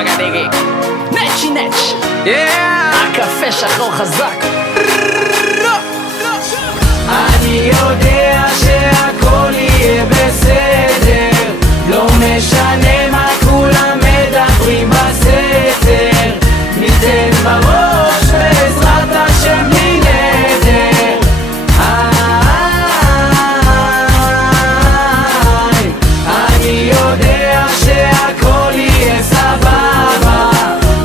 מגדיגי נצ'י נצ' הקפה שחור חזק. אני יודע שהכל יהיה בסדר, לא משנה מה כולם מדברים בסתר, ניתן בראש בעזרת השם בלי נדר. אני יודע שהכל יהיה סבבה,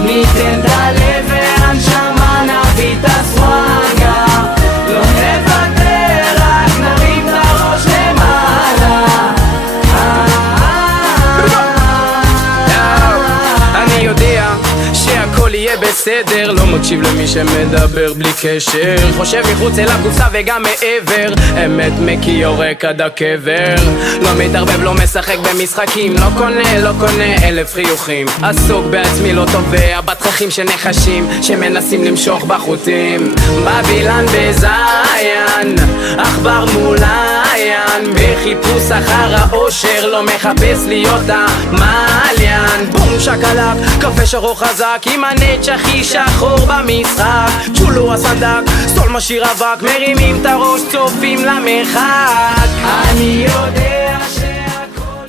ניתן את הלב והנשמה, נביא את הסוואגה, לא נוותר, רק נרים את הראש למעלה. אני יודע שהכל יהיה בסדר, לא מקשיב למי שמדבר בלי קשר, חושב מחוץ אל הקופסה וגם מעבר, אמת מקי יורק עד הקבר, לא מתערבב, לא משחק במשחקים, לא קונה אלף חיוכים, עסוק בעצמי, לא תובע בתככים שנחשים שמנסים למשוך בחוטים, בבילן בזיין עכבר מול העין, בחיפוש אחר האושר, לא מחפש להיות המעליין. בום שקלק, קפה שחור חזק עם הנץ' הכי שחור במשחק, צ'ולו הסנדק, סטול משאיר אבק, מרימים את הראש, צופים למרחק. אני יודע שהכל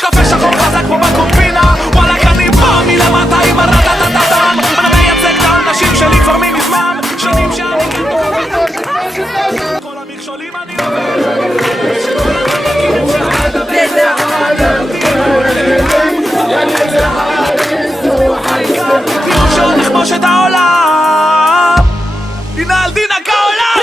קפה שחור חזק כמו בקומבינה, וואלק אני בא מלמטה עם הרטטטטם, אני מייצג את האנשים שלי כבר מזמן, שנים שאני כל המכשולים אני עובר, תראו שעוד נכבוש את העולם, דינה על דינה כעולם.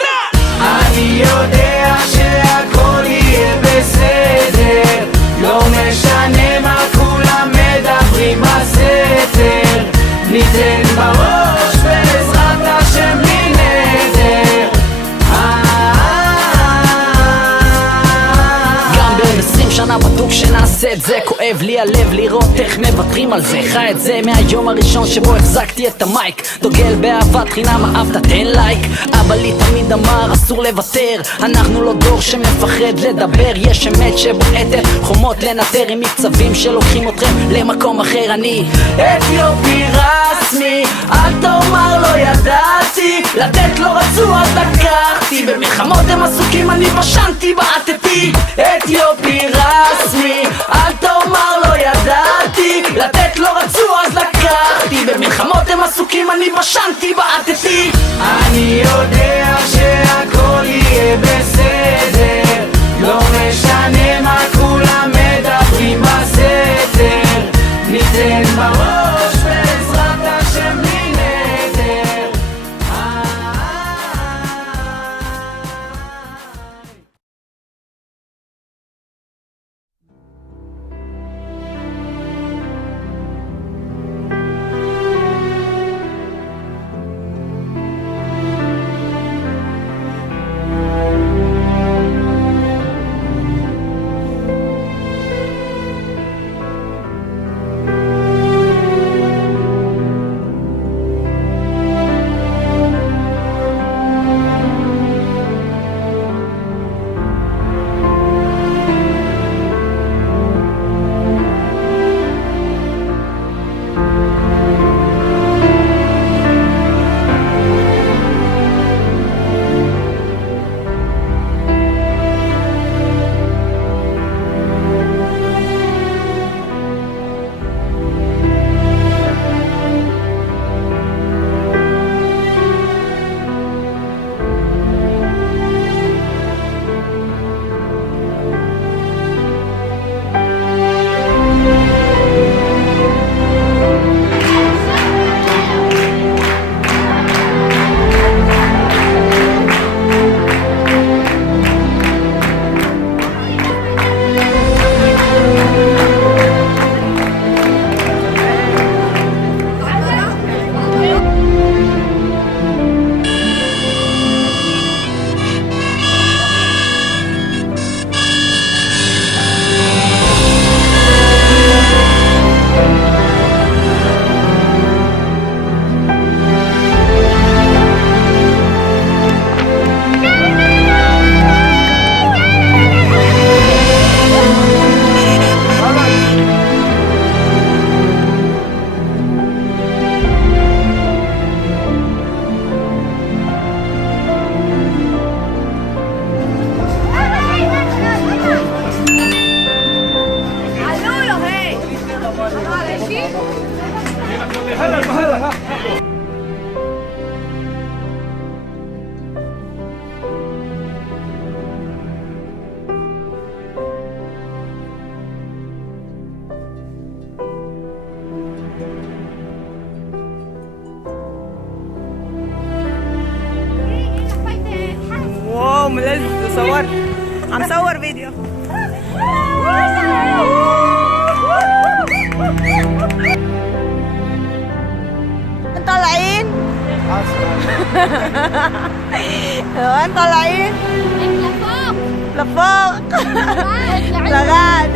אני יודע שהכל יהיה בסדר, לא משנה מה כולם מדברים בסתר, ניתן בראש בעזרת השם בלי נדר. גם בעוד 20 שנה בטוח שנעשה את זה, כואב לי הלב לראות איך מוותרים על זה, חי את זה מהיום הראשון שבו החזקתי את המייק, דוגל באהבת חינם, אהבת תן לייק, אבא לי תמיד אמר אסור לוותר, אנחנו לא דור שמפחד לדבר, יש אמת שבועטת חומות לנטר, עם מקצבים שלוקחים אתכם למקום אחר. אני אתיופי רסמי, אל תאמר לא ידעתי, לתת לא רצו אז לקחתי, במלחמות הם עסוקים אני בשנתי בעטתי. אתיופי רסמי, אל תאמר לא ידעתי, לתת לא רצו אז לקחתי, במלחמות הם עסוקים אני בשנתי בעטתי. אני יודע שהכל יהיה בסדר, לא משנה מה כולם מדברים בסתר, ניתן בראש בעזרת השם בלי נדר. ملز صور عم صور فيديو. طالعين وين طالعين؟ لفوق لغاد